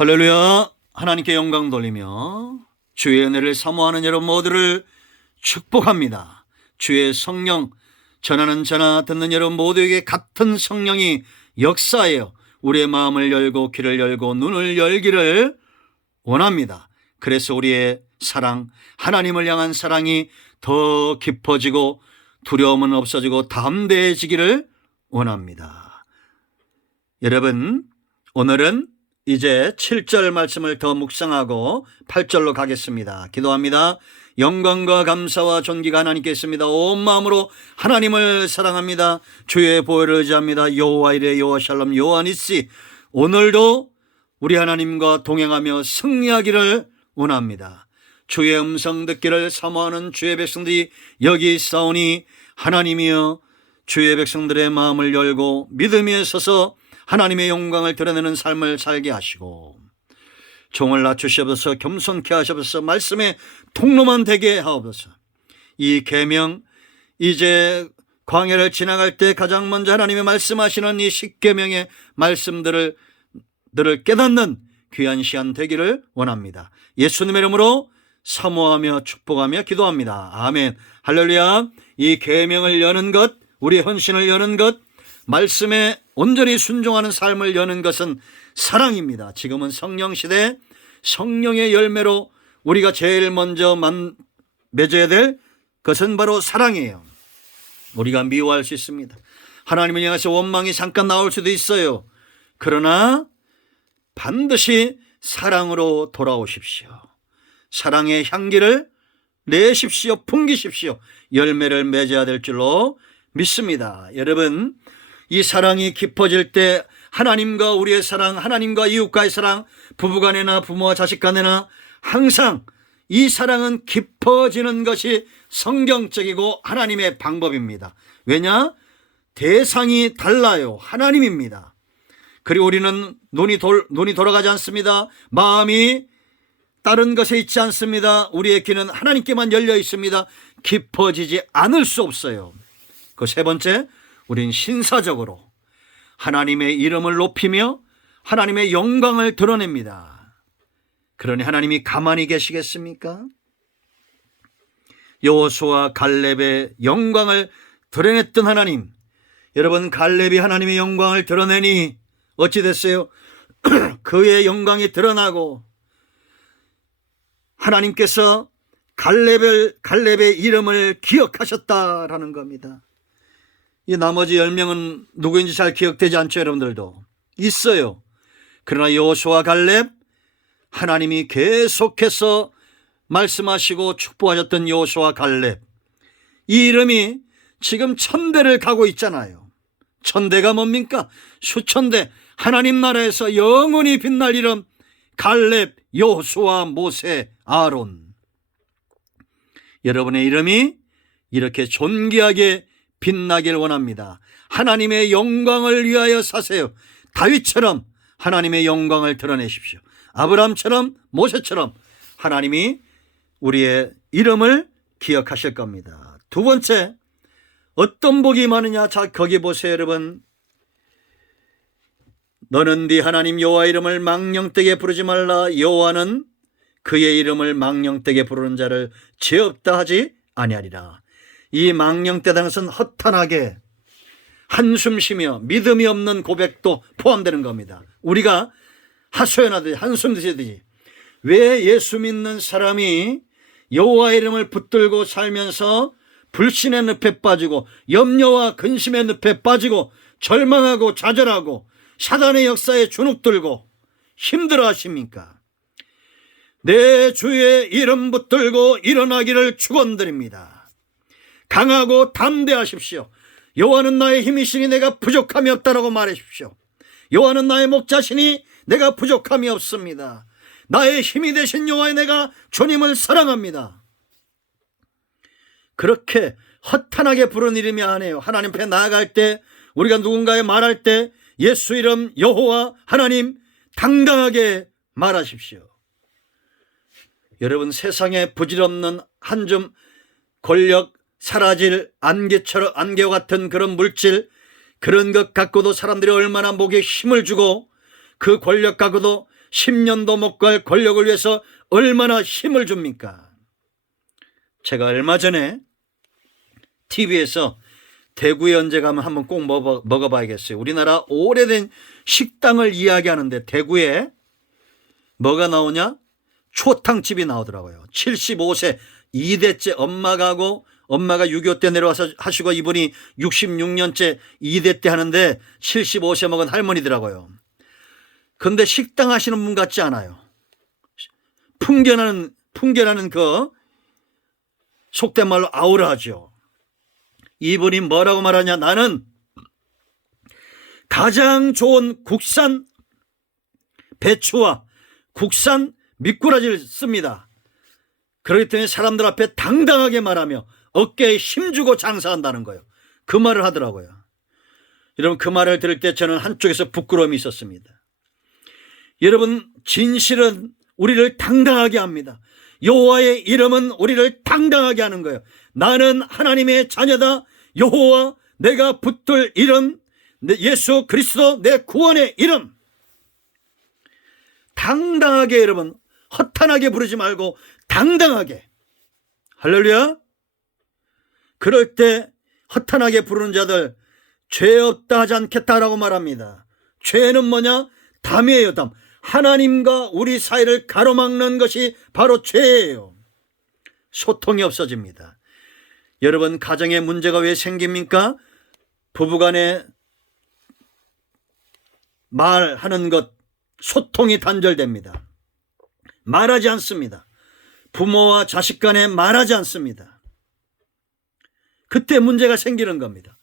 할렐루야. 하나님께 영광 돌리며 주의 은혜를 사모하는 여러분 모두를 축복합니다. 주의 성령 전하는 전하 듣는 여러분 모두에게 같은 성령이 역사하여 우리의 마음을 열고 귀를 열고 눈을 열기를 원합니다. 그래서 우리의 사랑, 하나님을 향한 사랑이 더 깊어지고 두려움은 없어지고 담대해지기를 원합니다. 여러분, 오늘은 이제 7절 말씀을 더 묵상하고 8절로 가겠습니다. 기도합니다. 영광과 감사와 존귀가 하나님께 있습니다. 온 마음으로 하나님을 사랑합니다. 주의 보혈을 의지합니다. 여호와 이레, 여호와 샬롬, 여호와 니시. 오늘도 우리 하나님과 동행하며 승리하기를 원합니다. 주의 음성 듣기를 사모하는 주의 백성들이 여기 있사오니 하나님이여 주의 백성들의 마음을 열고 믿음 위에 서서 하나님의 영광을 드러내는 삶을 살게 하시고 종을 낮추시옵소서. 겸손케 하시옵소서. 말씀의 통로만 되게 하옵소서. 이 계명, 이제 광야를 지나갈 때 가장 먼저 하나님이 말씀하시는 이 십계명의 말씀들을 깨닫는 귀한 시간 되기를 원합니다. 예수님의 이름으로 사모하며 축복하며 기도합니다. 아멘. 할렐루야. 이 계명을 여는 것, 우리의 헌신을 여는 것, 말씀에 온전히 순종하는 삶을 여는 것은 사랑입니다. 지금은 성령 시대, 성령의 열매로 우리가 제일 먼저 맺어야 될 것은 바로 사랑이에요. 우리가 미워할 수 있습니다. 하나님을 향해서 원망이 잠깐 나올 수도 있어요. 그러나 반드시 사랑으로 돌아오십시오. 사랑의 향기를 내십시오. 풍기십시오. 열매를 맺어야 될 줄로 믿습니다. 여러분, 이 사랑이 깊어질 때 하나님과 우리의 사랑, 하나님과 이웃과의 사랑, 부부간에나 부모와 자식간에나 항상 이 사랑은 깊어지는 것이 성경적이고 하나님의 방법입니다. 왜냐? 대상이 달라요. 하나님입니다. 그리고 우리는 눈이 돌아가지 않습니다. 마음이 다른 것에 있지 않습니다. 우리의 귀는 하나님께만 열려 있습니다. 깊어지지 않을 수 없어요. 그 세 번째, 우린 신사적으로 하나님의 이름을 높이며 하나님의 영광을 드러냅니다. 그러니 하나님이 가만히 계시겠습니까? 여호수아 갈렙의 영광을 드러냈던 하나님, 여러분, 갈렙이 하나님의 영광을 드러내니 어찌 됐어요? 그의 영광이 드러나고 하나님께서 갈렙의 이름을 기억하셨다라는 겁니다. 이 나머지 10명은 누구인지 잘 기억되지 않죠? 여러분들도 있어요. 그러나 여호수아 갈렙, 하나님이 계속해서 말씀하시고 축복하셨던 여호수아 갈렙, 이 이름이 지금 천대를 가고 있잖아요. 천대가 뭡니까? 수천대, 하나님 나라에서 영원히 빛날 이름, 갈렙, 여호수아, 모세, 아론. 여러분의 이름이 이렇게 존귀하게 빛나길 원합니다. 하나님의 영광을 위하여 사세요. 다윗처럼 하나님의 영광을 드러내십시오. 아브라함처럼, 모세처럼 하나님이 우리의 이름을 기억하실 겁니다. 두 번째, 어떤 복이 많으냐? 자, 거기 보세요, 여러분. 너는 네 하나님 여호와 이름을 망령되게 부르지 말라. 여호와는 그의 이름을 망령되게 부르는 자를 죄 없다 하지 아니하리라. 이 망령되다는 것은 허탄하게 한숨 쉬며 믿음이 없는 고백도 포함되는 겁니다. 우리가 하소연하듯이 한숨 드시듯이, 왜 예수 믿는 사람이 여호와 이름을 붙들고 살면서 불신의 늪에 빠지고 염려와 근심의 늪에 빠지고 절망하고 좌절하고 사단의 역사에 주눅들고 힘들어 하십니까? 내 주의 이름 붙들고 일어나기를 축원드립니다. 강하고 담대하십시오. 여호와는 나의 힘이시니 내가 부족함이 없다라고 말하십시오. 여호와는 나의 목자시니 내가 부족함이 없습니다. 나의 힘이 되신 여호와의 내가 주님을 사랑합니다. 그렇게 허탄하게 부른 이름이 아니에요. 하나님 앞에 나아갈 때, 우리가 누군가에 말할 때 예수 이름, 여호와, 하나님 당당하게 말하십시오. 여러분, 세상에 부질없는 한 줌 권력, 사라질 안개와 같은 그런 물질, 그런 것 갖고도 사람들이 얼마나 목에 힘을 주고 그 권력 갖고도 10년도 못 갈 권력을 위해서 얼마나 힘을 줍니까? 제가 얼마 전에 TV에서 대구에 언제 가면 한번 꼭 먹어봐야겠어요. 우리나라 오래된 식당을 이야기하는데 대구에 뭐가 나오냐? 초탕집이 나오더라고요. 75세 2대째 엄마가 6.25 때 내려와서 하시고 이분이 66년째 2대 때 하는데 75세 먹은 할머니더라고요. 그런데 식당 하시는 분 같지 않아요. 풍겨나는 그 속된 말로 아우라죠. 이분이 뭐라고 말하냐? 나는 가장 좋은 국산 배추와 국산 미꾸라지를 씁니다. 그렇기 때문에 사람들 앞에 당당하게 말하며 어깨에 힘주고 장사한다는 거예요. 그 말을 하더라고요. 여러분, 그 말을 들을 때 저는 한쪽에서 부끄러움이 있었습니다. 여러분, 진실은 우리를 당당하게 합니다. 여호와의 이름은 우리를 당당하게 하는 거예요. 나는 하나님의 자녀다. 여호와 내가 붙들 이름, 예수 그리스도 내 구원의 이름. 당당하게, 여러분, 허탄하게 부르지 말고 당당하게. 할렐루야. 그럴 때 허탄하게 부르는 자들 죄 없다 하지 않겠다라고 말합니다. 죄는 뭐냐? 담이에요. 담. 하나님과 우리 사이를 가로막는 것이 바로 죄예요. 소통이 없어집니다. 여러분, 가정에 문제가 왜 생깁니까? 부부간에 말하는 것, 소통이 단절됩니다. 말하지 않습니다. 부모와 자식 간에 말하지 않습니다. 그때 문제가 생기는 겁니다.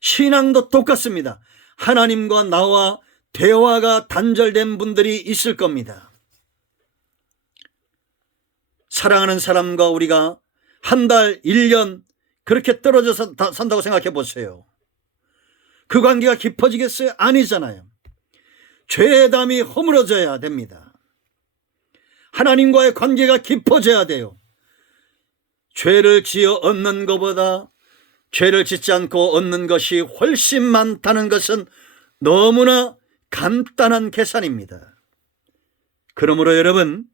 신앙도 똑같습니다. 하나님과 나와 대화가 단절된 분들이 있을 겁니다. 사랑하는 사람과 우리가 한 달, 1년 그렇게 떨어져서 산다고 생각해 보세요. 그 관계가 깊어지겠어요? 아니잖아요. 죄의 담이 허물어져야 됩니다. 하나님과의 관계가 깊어져야 돼요. 죄를 지어 얻는 것보다 죄를 짓지 않고 얻는 것이 훨씬 많다는 것은 너무나 간단한 계산입니다. 그러므로 여러분,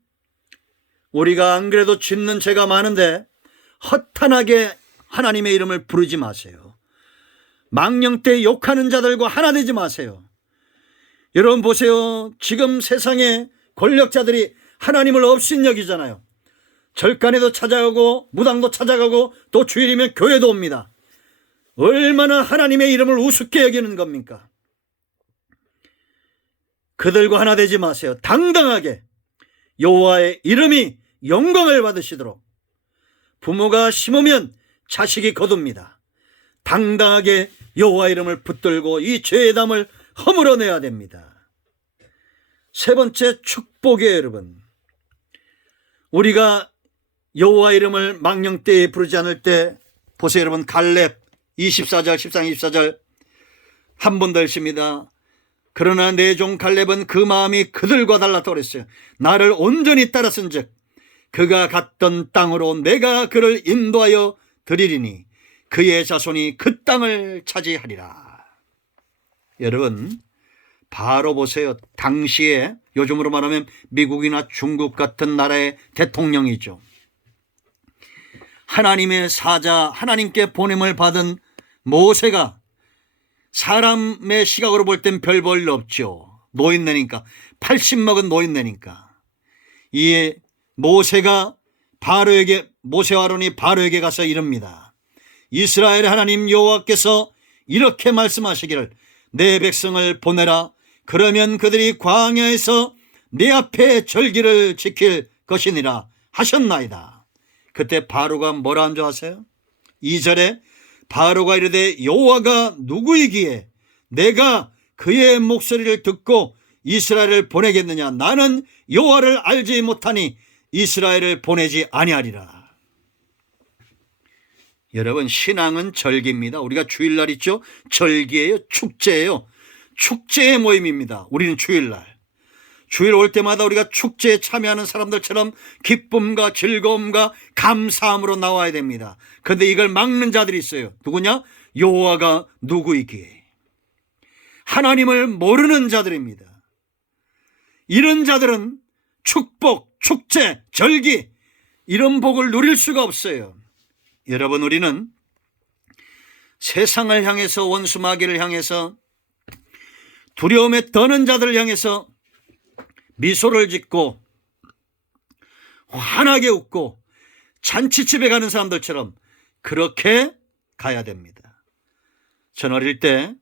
우리가 안 그래도 짓는 죄가 많은데 허탄하게 하나님의 이름을 부르지 마세요. 망령 때 욕하는 자들과 하나 되지 마세요. 여러분 보세요. 지금 세상에 권력자들이 하나님을 업신여기잖아요. 절간에도 찾아가고 무당도 찾아가고 또 주일이면 교회도 옵니다. 얼마나 하나님의 이름을 우습게 여기는 겁니까? 그들과 하나 되지 마세요. 당당하게 여호와의 이름이 영광을 받으시도록. 부모가 심으면 자식이 거둡니다. 당당하게 여호와 이름을 붙들고 이 죄의 담을 허물어내야 됩니다. 세 번째, 축복이에요. 여러분, 우리가 여호와 이름을 망령 때에 부르지 않을 때 보세요. 여러분, 갈렙 24절 13, 24절 한 번 더 읽습니다. 그러나 내 종 갈렙은 그 마음이 그들과 달랐다고 그랬어요. 나를 온전히 따랐은 즉 그가 갔던 땅으로 내가 그를 인도하여 드리리니 그의 자손이 그 땅을 차지하리라. 여러분, 바로 보세요. 당시에 요즘으로 말하면 미국이나 중국 같은 나라의 대통령이죠. 하나님의 사자, 하나님께 보냄을 받은 모세가 사람의 시각으로 볼 땐 별 볼 없죠. 노인네니까, 80 먹은 노인네니까. 이 모세가 모세와 아론이 바로에게 가서 이릅니다. 이스라엘의 하나님 여호와께서 이렇게 말씀하시기를 내 백성을 보내라. 그러면 그들이 광야에서 내 앞에 절기를 지킬 것이니라 하셨나이다. 그때 바로가 뭐라 한 줄 아세요? 2절에 바로가 이르되 여호와가 누구이기에 내가 그의 목소리를 듣고 이스라엘을 보내겠느냐? 나는 여호와를 알지 못하니 이스라엘을 보내지 아니하리라. 여러분, 신앙은 절기입니다. 우리가 주일날 있죠? 절기예요. 축제예요. 축제의 모임입니다. 우리는 주일날. 주일 올 때마다 우리가 축제에 참여하는 사람들처럼 기쁨과 즐거움과 감사함으로 나와야 됩니다. 그런데 이걸 막는 자들이 있어요. 누구냐? 여호와가 누구이기에. 하나님을 모르는 자들입니다. 이런 자들은 축복, 축제, 절기 이런 복을 누릴 수가 없어요. 여러분, 우리는 세상을 향해서, 원수 마귀를 향해서, 두려움에 떠는 자들을 향해서 미소를 짓고 환하게 웃고 잔치집에 가는 사람들처럼 그렇게 가야 됩니다. 전 어릴 때,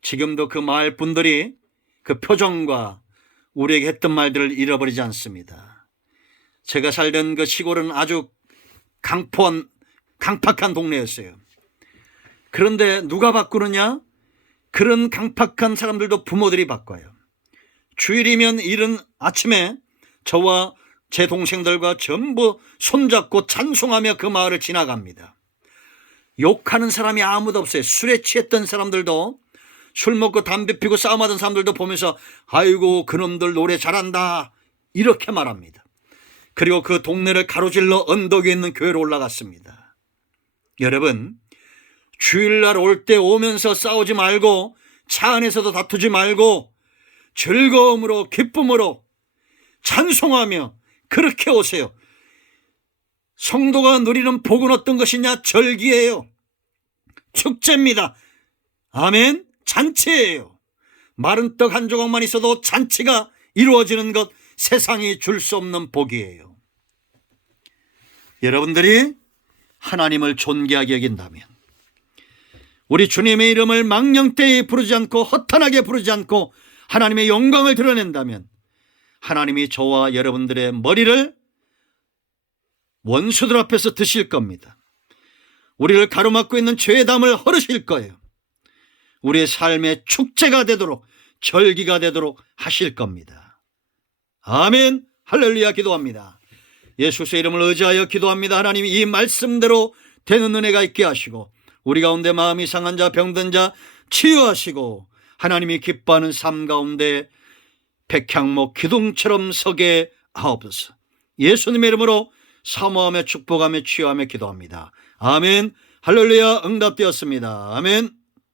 지금도 그 마을 분들이 그 표정과 우리에게 했던 말들을 잃어버리지 않습니다. 제가 살던 그 시골은 아주 강팍한 동네였어요. 그런데 누가 바꾸느냐? 그런 강팍한 사람들도 부모들이 바꿔요. 주일이면 이른 아침에 저와 제 동생들과 전부 손잡고 찬송하며 그 마을을 지나갑니다. 욕하는 사람이 아무도 없어요. 술에 취했던 사람들도, 술 먹고 담배 피고 싸움하던 사람들도 보면서 아이고 그놈들 노래 잘한다 이렇게 말합니다. 그리고 그 동네를 가로질러 언덕 위에 있는 교회로 올라갔습니다. 여러분, 주일날 올 때 오면서 싸우지 말고 차 안에서도 다투지 말고 즐거움으로 기쁨으로 찬송하며 그렇게 오세요. 성도가 누리는 복은 어떤 것이냐? 절기예요. 축제입니다. 아멘. 잔치예요. 마른 떡 한 조각만 있어도 잔치가 이루어지는 것, 세상이 줄 수 없는 복이에요. 여러분들이 하나님을 존귀하게 여긴다면, 우리 주님의 이름을 망령되이 부르지 않고 허탄하게 부르지 않고 하나님의 영광을 드러낸다면, 하나님이 저와 여러분들의 머리를 원수들 앞에서 드실 겁니다. 우리를 가로막고 있는 죄의 담을 헐으실 거예요. 우리의 삶의 축제가 되도록, 절기가 되도록 하실 겁니다. 아멘. 할렐루야. 기도합니다. 예수 그리스도의 이름을 의지하여 기도합니다. 하나님이 이 말씀대로 되는 은혜가 있게 하시고, 우리 가운데 마음이 상한 자, 병든 자 치유하시고, 하나님이 기뻐하는 삶 가운데 백향목 기둥처럼 서게 하옵소서. 예수님의 이름으로 사모하며 축복하며 치유하며 기도합니다. 아멘. 할렐루야. 응답되었습니다. 아멘.